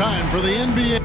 time for the NBA.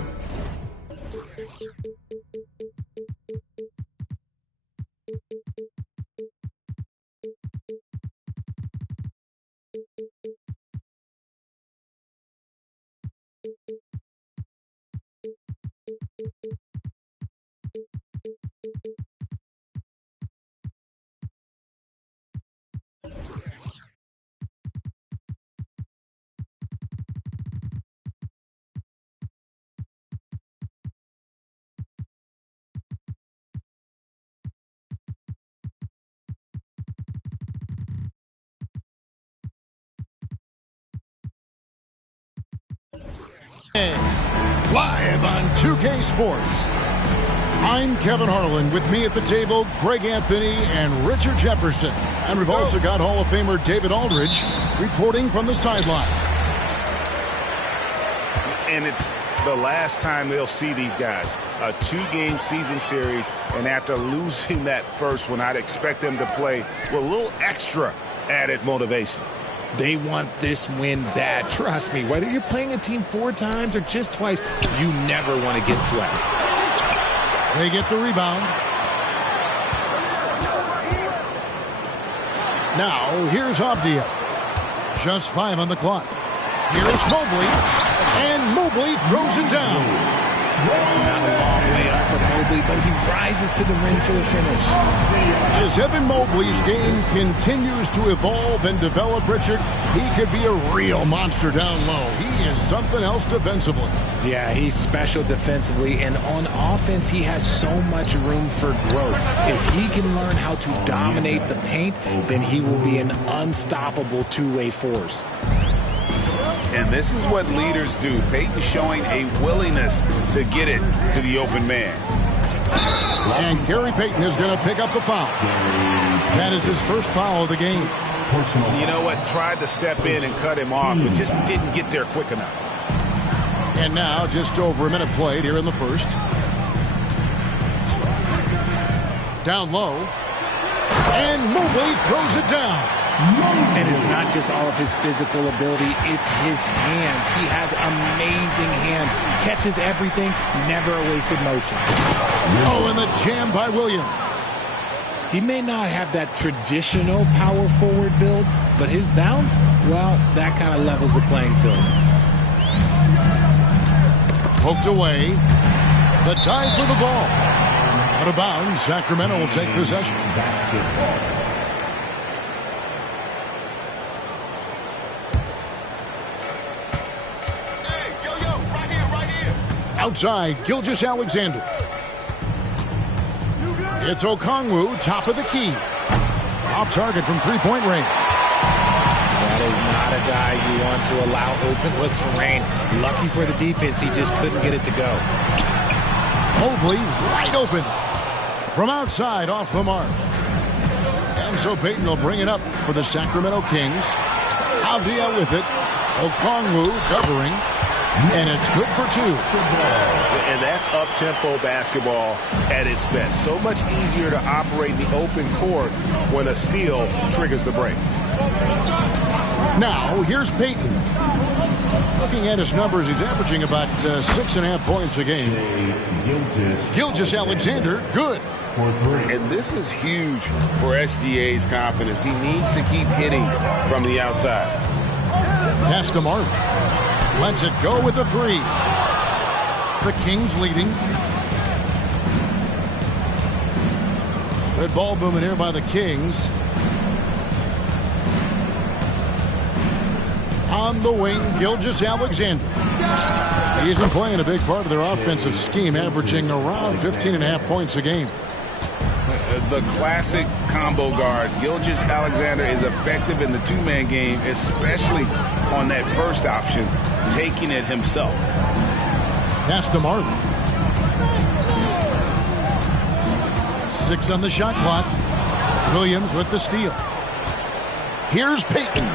Live on 2K Sports. I'm Kevin Harlan. With me at the table, Greg Anthony and Richard Jefferson. And we've also got Hall of Famer David Aldridge reporting from the sideline. And it's the last time they'll see these guys. A 2-game season series, and after losing that first one, I'd expect them to play with a little extra added motivation. They want this win bad. Trust me, whether you're playing a team 4 times or just twice, you never want to get swept. They get the rebound. Now, here's Avdia. Just 5 on the clock. Here's Mobley. And Mobley throws it down. Not a long way up for Mobley, but he rises to the rim for the finish. As Evan Mobley's game continues to evolve and develop, Richard, he could be a real monster down low. He is something else defensively. Yeah, he's special defensively, and on offense, he has so much room for growth. If he can learn how to dominate the paint, then he will be an unstoppable two-way force. And this is what leaders do. Peyton showing a willingness to get it to the open man. And Gary Payton is going to pick up the foul. That is his first foul of the game. You know what? Tried to step in and cut him off, but just didn't get there quick enough. And now just over a minute played here in the first. Down low. And Mobley throws it down. And it's not just all of his physical ability, it's his hands. He has amazing hands. Catches everything, never a wasted motion. Oh, and the jam by Williams. He may not have that traditional power forward build, but his bounce, well, that kind of levels the playing field. Poked away. The dive for the ball. Out of bounds, Sacramento will take possession. Outside, Gilgeous-Alexander. It's Okongwu, top of the key. Off target from three-point range. That is not a guy you want to allow open looks from range. Lucky for the defense, he just couldn't get it to go. Mobley wide open. From outside, off the mark. And so Payton will bring it up for the Sacramento Kings. Avdia with it. Okongwu covering. And it's good for 2. And that's up-tempo basketball at its best. So much easier to operate in the open court when a steal triggers the break. Now, here's Payton. Looking at his numbers, he's averaging about 6.5 points a game. Gilgeous-Alexander, good. And this is huge for SGA's confidence. He needs to keep hitting from the outside. Pass to Martin. Lets it go with a 3. The Kings leading. Good ball movement here by the Kings. On the wing, Gilgeous-Alexander. He's been playing a big part of their offensive scheme, averaging around 15.5 points a game. The classic combo guard. Gilgeous-Alexander is effective in the two-man game, especially on that first option, taking it himself. Pass to Martin. 6 on the shot clock. Williams with the steal. Here's Payton.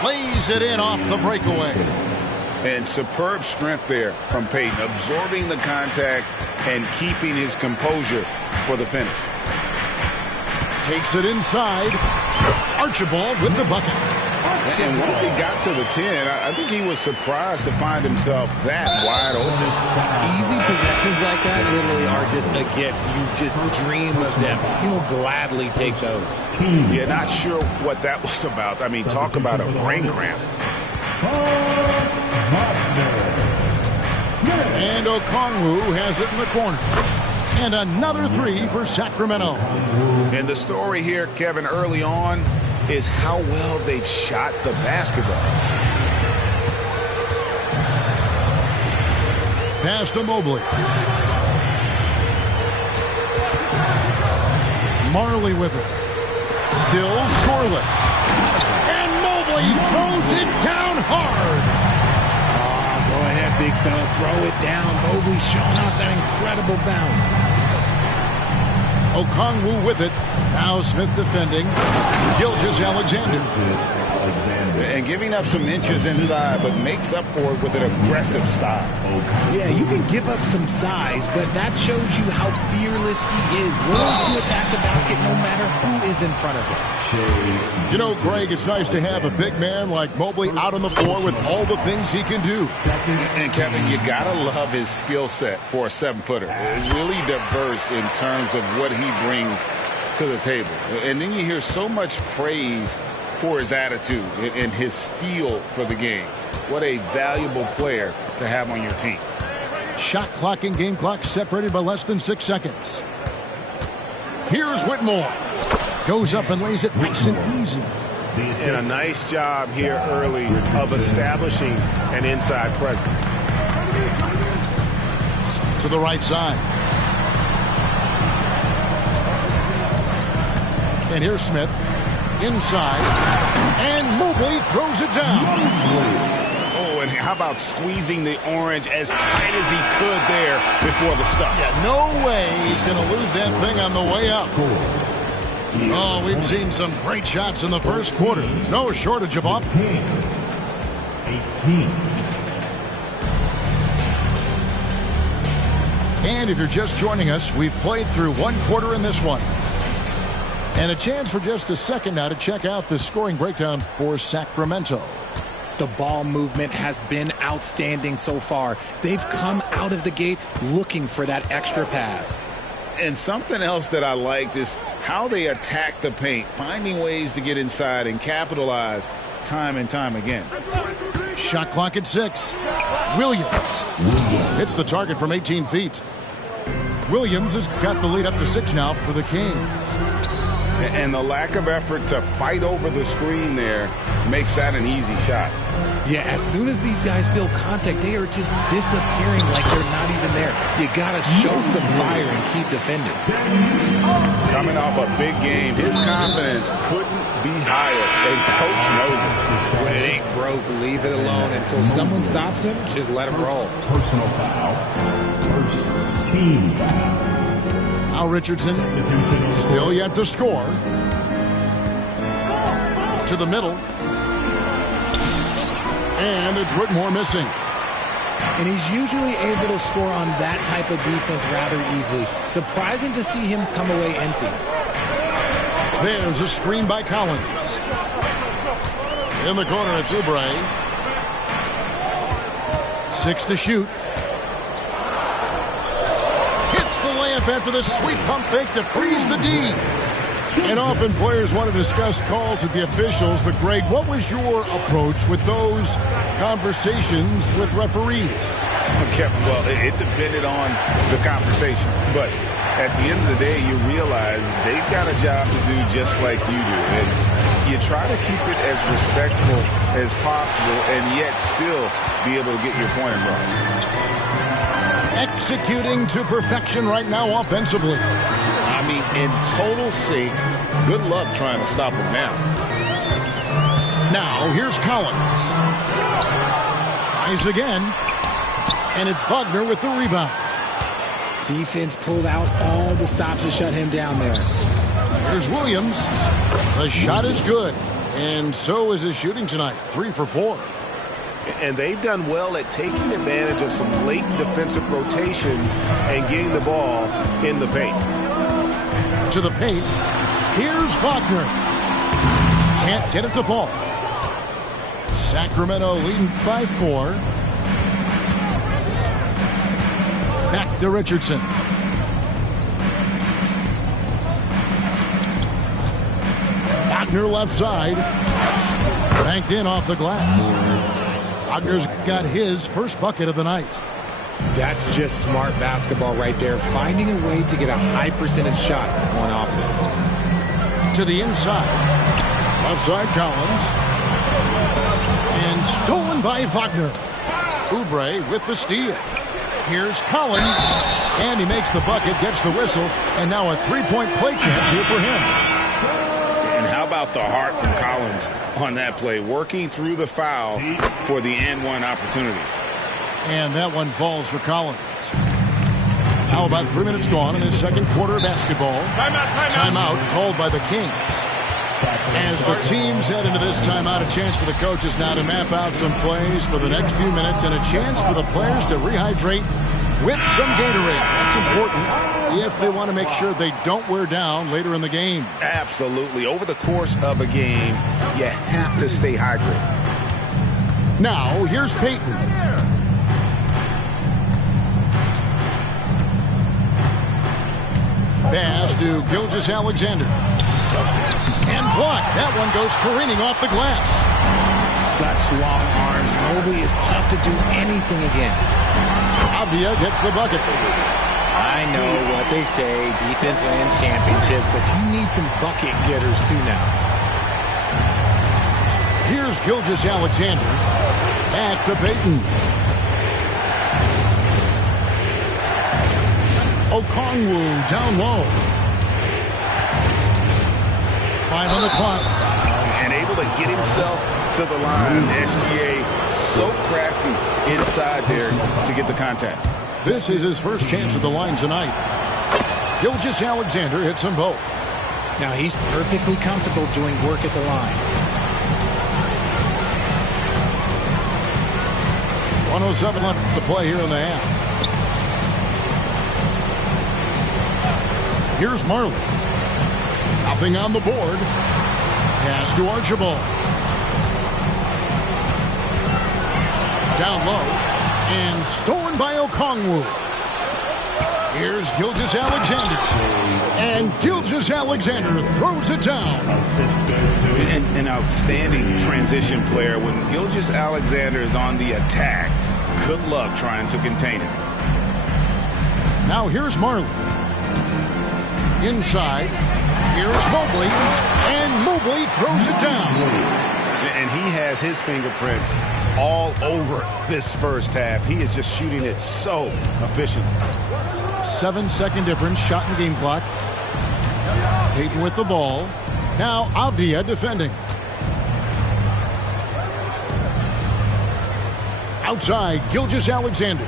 Plays it in off the breakaway. And superb strength there from Payton, absorbing the contact and keeping his composure for the finish. Takes it inside. Archibald with the bucket. And once he got to the 10, I think he was surprised to find himself that wide open. Easy possessions like that literally are just a gift. You just dream of them. He'll gladly take those. Yeah, not sure what that was about. I mean, talk about a brain cramp. And Okongwu has it in the corner. And another three for Sacramento. And the story here, Kevin, early on is how well they've shot the basketball. Pass to Mobley. Marley with it. Still scoreless. And Mobley throws it down hard. Go ahead, big fella. Throw it down. Mobley showing off that incredible bounce. Okongwu with it. Now Smith defending. Gilgeous-Alexander. And giving up some inches inside, but makes up for it with an aggressive style. Yeah, you can give up some size, but that shows you how fearless he is, willing to attack the basket no matter who is in front of him. You know, Greg, it's nice to have a big man like Mobley out on the floor with all the things he can do. And Kevin, you gotta love his skill set for a 7-footer. It's really diverse in terms of what he brings to the table. And then you hear so much praise for his attitude and his feel for the game. What a valuable player to have on your team. Shot clock and game clock separated by less than 6 seconds. Here's Whitmore. Goes up and lays it nice and easy. And a nice job here early of establishing an inside presence. To the right side. And here's Smith. Inside. And Mobley throws it down. Oh, and how about squeezing the orange as tight as he could there before the stuff? Yeah, no way he's going to lose that thing on the way up. Oh, we've seen some great shots in the first quarter. No shortage of offense. 18. And if you're just joining us, we've played through one quarter in this one. And a chance for just a second now to check out the scoring breakdown for Sacramento. The ball movement has been outstanding so far. They've come out of the gate looking for that extra pass. And something else that I liked is how they attack the paint, finding ways to get inside and capitalize time and time again. Shot clock at 6. Williams hits the target from 18 feet. Williams has got the lead up to 6 now for the Kings. And the lack of effort to fight over the screen there makes that an easy shot. Yeah, as soon as these guys feel contact, they are just disappearing like they're not even there. You got to show some fire and keep defending. Coming off a big game, his confidence couldn't be higher, and coach knows it. When it ain't broke, leave it alone until someone stops him. Just let him roll. Personal foul. First team foul. Al Richardson still yet to score. To the middle. And it's Whitmore missing. And he's usually able to score on that type of defense rather easily. Surprising to see him come away empty. There's a screen by Collins. In the corner, it's Oubre. 6 to shoot. Hits the layup after the sweet pump fake to freeze the D. And often players want to discuss calls with the officials, but Greg, what was your approach with those conversations with referees? Okay, well, it depended on the conversation, but at the end of the day, you realize they've got a job to do just like you do, and you try to keep it as respectful as possible and yet still be able to get your point across. Executing to perfection right now offensively. I mean, in total sync, good luck trying to stop him now. Now, here's Collins. Tries again. And it's Wagner with the rebound. Defense pulled out all the stops to shut him down there. Here's Williams. The shot is good. And so is his shooting tonight. 3 for 4. And they've done well at taking advantage of some late defensive rotations and getting the ball in the paint. To the paint. Here's Wagner. Can't get it to fall. Sacramento leading by 4. Back to Richardson. Wagner left side. Banked in off the glass. Wagner's got his first bucket of the night. That's just smart basketball right there, finding a way to get a high percentage shot on offense. To the inside. Left side Collins. And stolen by Wagner. Oubre with the steal. Here's Collins. And he makes the bucket, gets the whistle, and now a three-point play chance here for him. And how about the heart from Collins on that play, working through the foul for the and-one opportunity. And that one falls for Collins. Now about 3 minutes gone in this second quarter of basketball. Timeout called by the Kings. As the teams head into this timeout, a chance for the coaches now to map out some plays for the next few minutes and a chance for the players to rehydrate with some Gatorade. That's important if they want to make sure they don't wear down later in the game. Absolutely. Over the course of a game, you have to stay hydrated. Now, here's Payton. Pass to Gilgeous-Alexander. And blocked. That one goes careening off the glass. Such long arms. Mobley is tough to do anything against. Avdia gets the bucket. I know what they say, defense wins championships, but you need some bucket getters too now. Here's Gilgeous-Alexander. Back to Payton. Okongwu down low. 5 on the clock. And able to get himself to the line. SGA so crafty inside there to get the contact. This is his first chance at the line tonight. Gilgeous-Alexander hits them both. Now he's perfectly comfortable doing work at the line. 1:07 left to play here in the half. Here's Marley. Nothing on the board. Pass to Archibald. Down low. And stolen by Okongwu. Here's Gilgeous-Alexander. And Gilgeous-Alexander throws it down. An outstanding transition player. When Gilgeous-Alexander is on the attack, good luck trying to contain him. Now here's Marley. Inside. Here's Mobley. And Mobley throws it down. And he has his fingerprints all over this first half. He is just shooting it so efficiently. 7-second difference, shot and game clock. Payton with the ball. Now Avdia defending. Outside, Gilgeous-Alexander.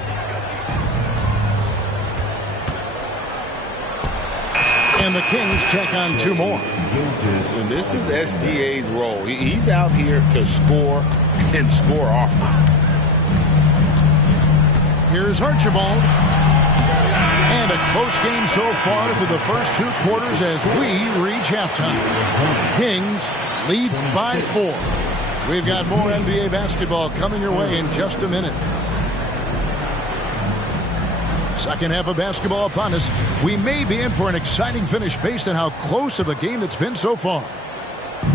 And the Kings check on 2 more. And this is SGA's role. He's out here to score and score often. Here's Archibald. And a close game so far through the first 2 quarters as we reach halftime. Kings lead by 4. We've got more NBA basketball coming your way in just a minute. Second half of basketball upon us. We may be in for an exciting finish based on how close of a game it's been so far.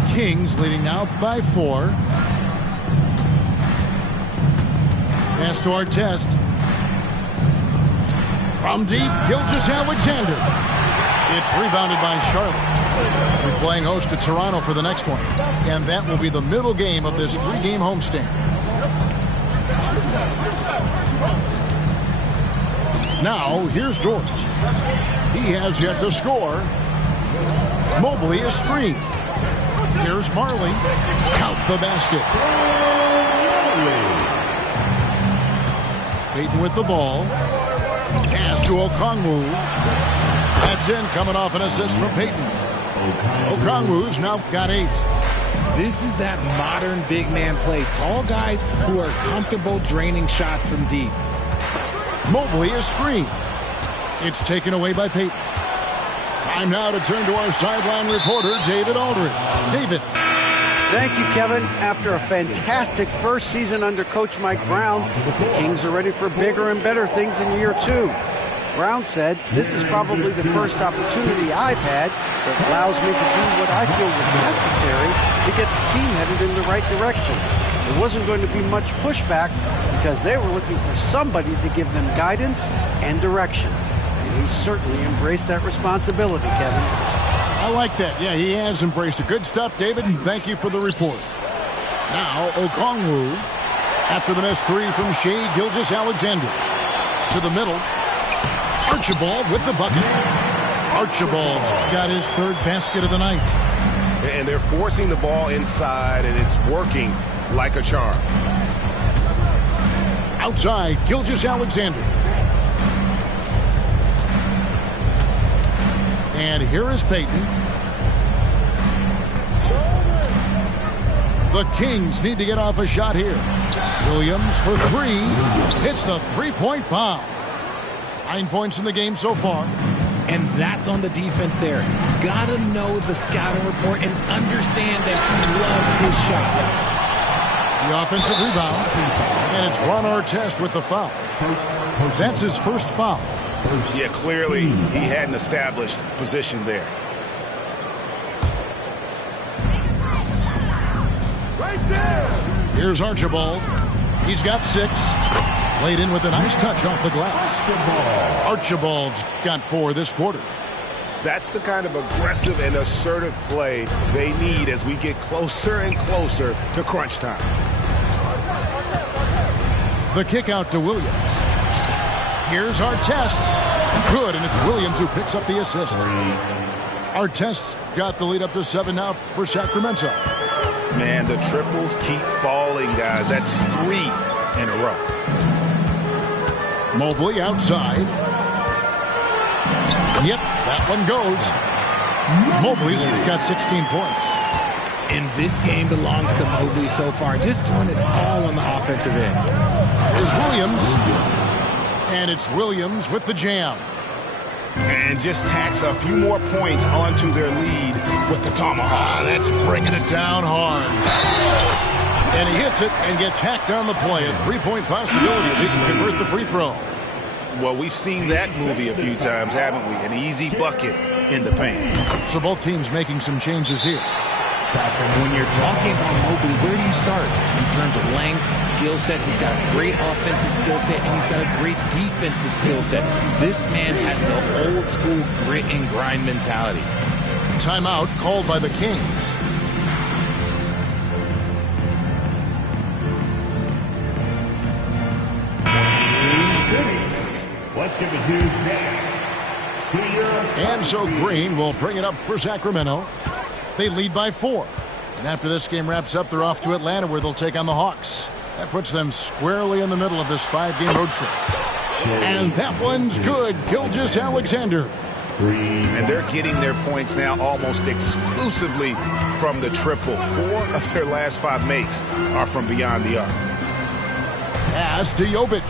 Kings leading now by 4. Pass to Artest. From deep, Gilgeous-Alexander. It's rebounded by Charlotte. We're playing host to Toronto for the next one. And that will be the middle game of this 3-game homestand. Now, here's Dort. He has yet to score. Mobley is screened. Here's Marley. Count the basket. Payton with the ball. Pass to Okongwu. That's in, coming off an assist from Payton. Okongwu's now got 8. This is that modern big man play. Tall guys who are comfortable draining shots from deep. Mobley is screened. It's taken away by Payton. Time now to turn to our sideline reporter, David Aldridge. David. Thank you, Kevin. After a fantastic first season under Coach Mike Brown, the Kings are ready for bigger and better things in year 2. Brown said, "This is probably the first opportunity I've had that allows me to do what I feel was necessary to get the team headed in the right direction. There wasn't going to be much pushback because they were looking for somebody to give them guidance and direction." And he certainly embraced that responsibility, Kevin. I like that. Yeah, he has embraced it. Good stuff, David, and thank you for the report. Now, Okongwu, after the missed 3 from Shai Gilgeous-Alexander. To the middle. Archibald with the bucket. Archibald's got his 3rd basket of the night. And they're forcing the ball inside, and it's working like a charm. Outside, Gilgeous-Alexander. And here is Payton. The Kings need to get off a shot here. Williams for 3. Hits the 3-point bomb. 9 points in the game so far. And that's on the defense there. Gotta know the scouting report and understand that he loves his shot. The offensive rebound. And it's Ron Artest with the foul. That's his first foul. Yeah, clearly he hadn't established position there. Here's Archibald. He's got 6. Played in with a nice touch off the glass. Archibald's got 4 this quarter. That's the kind of aggressive and assertive play they need as we get closer and closer to crunch time. The kick out to Williams. Here's Artest. Good, and it's Williams who picks up the assist. Artest's got the lead up to 7 now for Sacramento. Man, the triples keep falling, guys. That's 3 in a row. Mobley outside. Yep, that one goes. Mobley's got 16 points. And this game belongs to Mobley so far. Just doing it all on the offensive end. Here's Williams. And it's Williams with the jam. And just tacks a few more points onto their lead with the tomahawk. That's bringing it down hard. And he hits it and gets hacked on the play. A 3-point possibility if he can convert the free throw. Well, we've seen that movie a few times, haven't we? An easy bucket in the paint. So both teams making some changes here. When you're talking about Mobley, where do you start? In terms of length, skill set, he's got a great offensive skill set, and he's got a great defensive skill set. This man has the old school grit and grind mentality. Timeout called by the Kings. Let's give it huge And so Green will bring it up for Sacramento. They lead by 4. And after this game wraps up, they're off to Atlanta where they'll take on the Hawks. That puts them squarely in the middle of this 5-game road trip. And that one's good. Gilgeous-Alexander. And they're getting their points now almost exclusively from the triple. 4 of their last 5 makes are from beyond the arc. Pass to Jovic.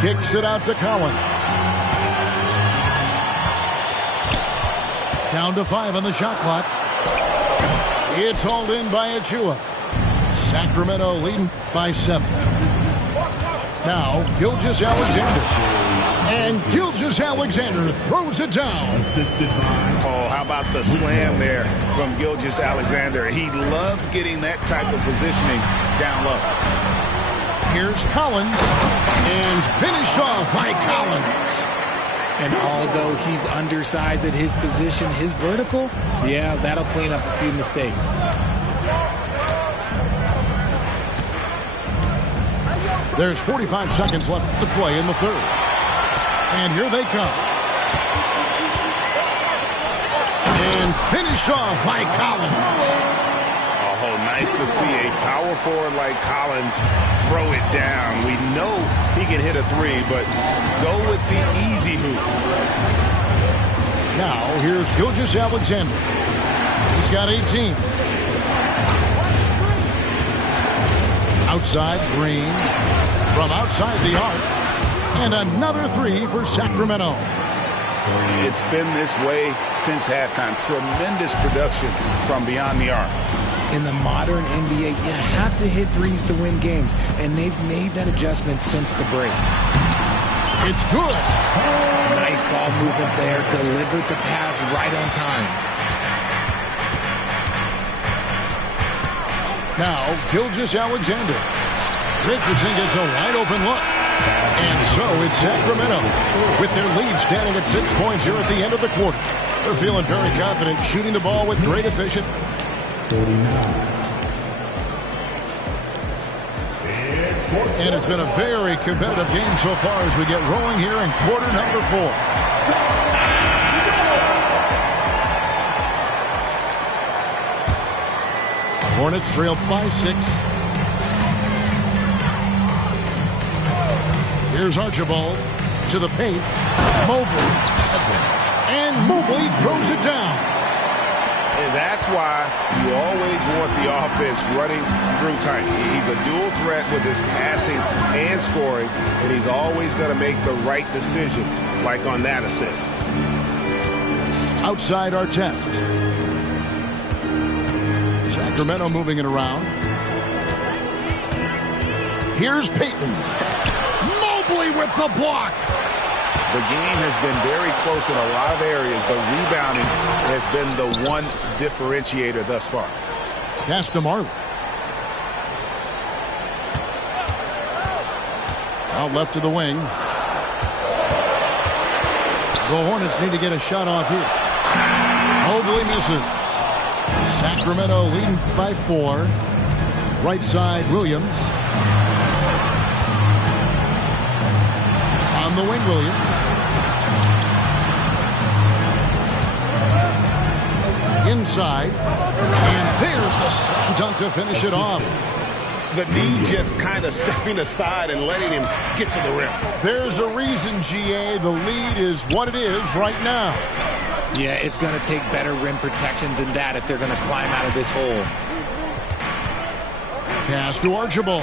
Kicks it out to Collins. Down to 5 on the shot clock. It's hauled in by Achua. Sacramento leading by 7. Now, Gilgeous-Alexander. And Gilgeous-Alexander throws it down. Oh, how about the slam there from Gilgeous-Alexander? He loves getting that type of positioning down low. Here's Collins. And finished off by Collins. And although he's undersized at his position, his vertical, yeah, that'll clean up a few mistakes. There's 45 seconds left to play in the 3rd. And here they come. And finished off by Collins. Oh, nice to see a power forward like Collins throw it down. We know he can hit a 3, but go with the easy hoop. Now, here's Gilgeous-Alexander. He's got 18. Outside, Green. From outside the arc. And another 3 for Sacramento. It's been this way since halftime. Tremendous production from beyond the arc. In the modern NBA, you have to hit threes to win games, and they've made that adjustment since the break. It's good. Nice ball movement there. Delivered the pass right on time. Now, Gilgeous-Alexander. Richardson gets a wide open look. And so it's Sacramento with their lead standing at 6 points here at the end of the quarter. They're feeling very confident, shooting the ball with great efficiency. 49. And it's been a very competitive game so far as we get rolling here in quarter number 4. Hornets trail by 6. Here's Archibald to the paint. Mobley. And Mobley throws it down. And that's why you always want the offense running through Tiny. He's a dual threat with his passing and scoring, and he's always going to make the right decision, like on that assist. Outside our test. Sacramento moving it around. Here's Payton. Mobley with the block. The game has been very close in a lot of areas, but rebounding has been the one differentiator thus far. Pass to Marley. Out left to the wing. The Hornets need to get a shot off here. Mobley misses. Sacramento leading by 4. Right side, Williams. On the wing, Williams. Inside. And there's the slam dunk to finish it off. The knee just kind of stepping aside and letting him get to the rim. There's a reason, GA. The lead is what it is right now. Yeah, it's going to take better rim protection than that if they're going to climb out of this hole. Pass to Archibald.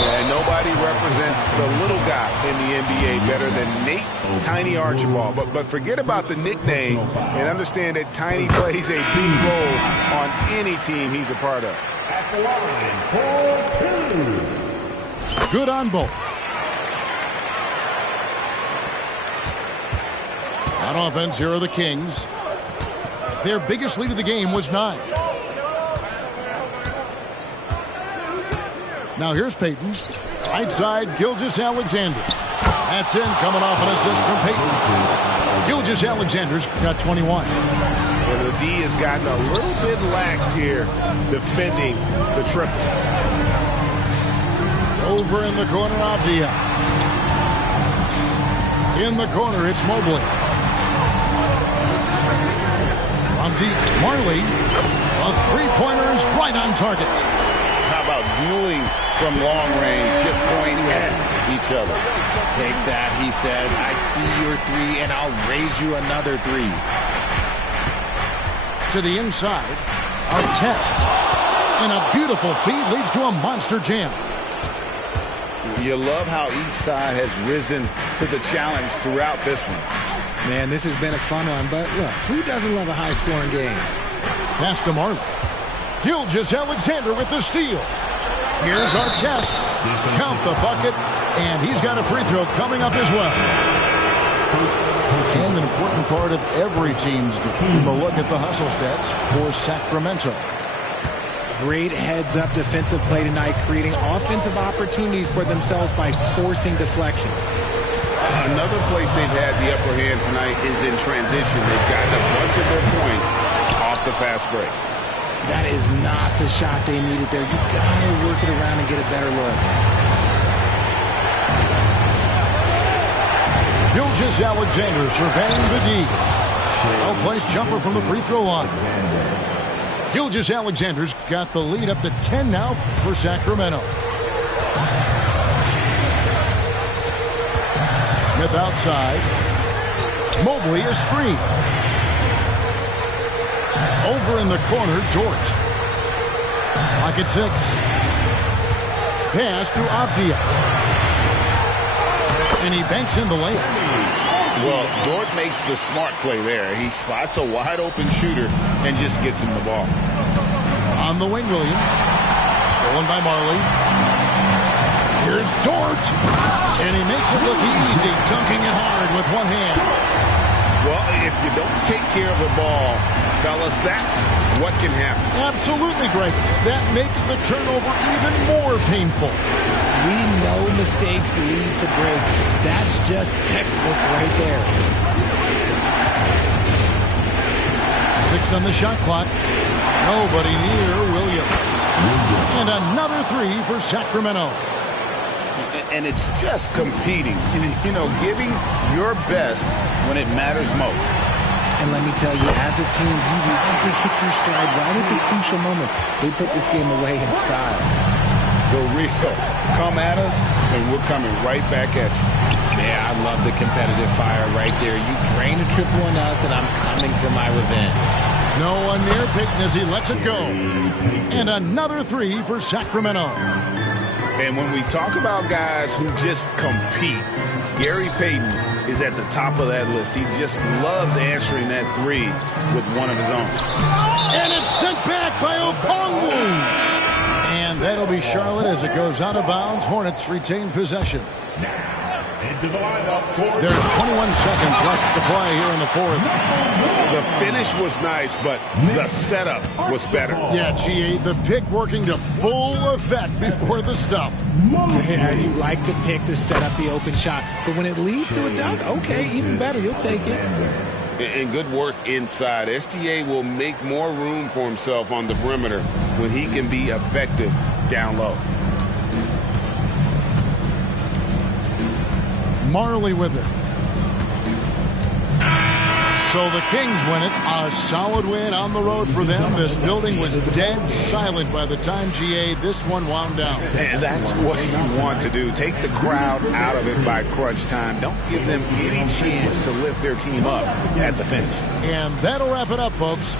And nobody represents the little guy in the NBA better than Nate Tiny Archibald. But forget about the nickname and understand that Tiny plays a big role on any team he's a part of. At the line for 2. Good on both. On offense, here are the Kings. Their biggest lead of the game was 9. Now here's Payton. Right side, Gilgeous-Alexander. That's in, coming off an assist from Payton. Gilgeous-Alexander's got 21. And the D has gotten a little bit laxed here defending the triple. Over in the corner, Avdia. In the corner, it's Mobley. From deep, Marley. A three-pointer is right on target. How about dueling from long range, just going at each other? Take that, he says. I see your 3, and I'll raise you another 3. To the inside, our test. And a beautiful feed leads to a monster jam. You love how each side has risen to the challenge throughout this one. Man, this has been a fun one, but look, who doesn't love a high-scoring game? Pass to Marley. Gilgeous-Alexander with the steal. Here's our test. Count the bucket, and he's got a free throw coming up as well. And an important part of every team's game. A look at the hustle stats for Sacramento. Great heads-up defensive play tonight, creating offensive opportunities for themselves by forcing deflections. Another place they've had the upper hand tonight is in transition. They've gotten a bunch of their points off the fast break. That is not the shot they needed there. You gotta work it around and get a better look. Gilgeous-Alexander surveying the D. Well-placed jumper from the free throw line. Gilgeous-Alexander's got the lead up to 10 now for Sacramento. Smith outside. Mobley a screen. Over in the corner, Dort. Clock at 6. Pass to Avdia. And he banks in the layup. Well, Dort makes the smart play there. He spots a wide-open shooter and just gets him the ball. On the wing, Williams. Stolen by Marley. Here's Dort. And he makes it look easy, dunking it hard with one hand. Well, if you don't take care of the ball, fellas, that's what can happen. Absolutely, Greg. That makes the turnover even more painful. We know mistakes lead to breaks. That's just textbook right there. 6 on the shot clock. Nobody near Williams. And another 3 for Sacramento. And it's just competing, you know, giving your best when it matters most. And let me tell you, as a team, you love to hit your stride right at the crucial moments. They put this game away in style. The real come at us, and we're coming right back at you. Yeah, I love the competitive fire right there. You drain a triple on us, and I'm coming for my revenge. No one near Payton as he lets it go. And another 3 for Sacramento. And when we talk about guys who just compete, Gary Payton is at the top of that list. He just loves answering that 3 with one of his own. And it's sent back by Okongwu. And that'll be Charlotte as it goes out of bounds. Hornets retain possession. There's 21 seconds left to play here in the fourth. The finish was nice, but the setup was better. Yeah, GA, the pick working to full effect before the stuff. Yeah, you like to pick to set up the open shot. But when it leads to a dunk, okay, even better. You'll take it. And good work inside. SGA will make more room for himself on the perimeter when he can be effective down low. Marley with it. So the Kings win it. A solid win on the road for them. This building was dead silent by the time, GA, this one wound down. And that's what you want to do. Take the crowd out of it by crunch time. Don't give them any chance to lift their team up at the finish. And that'll wrap it up, folks.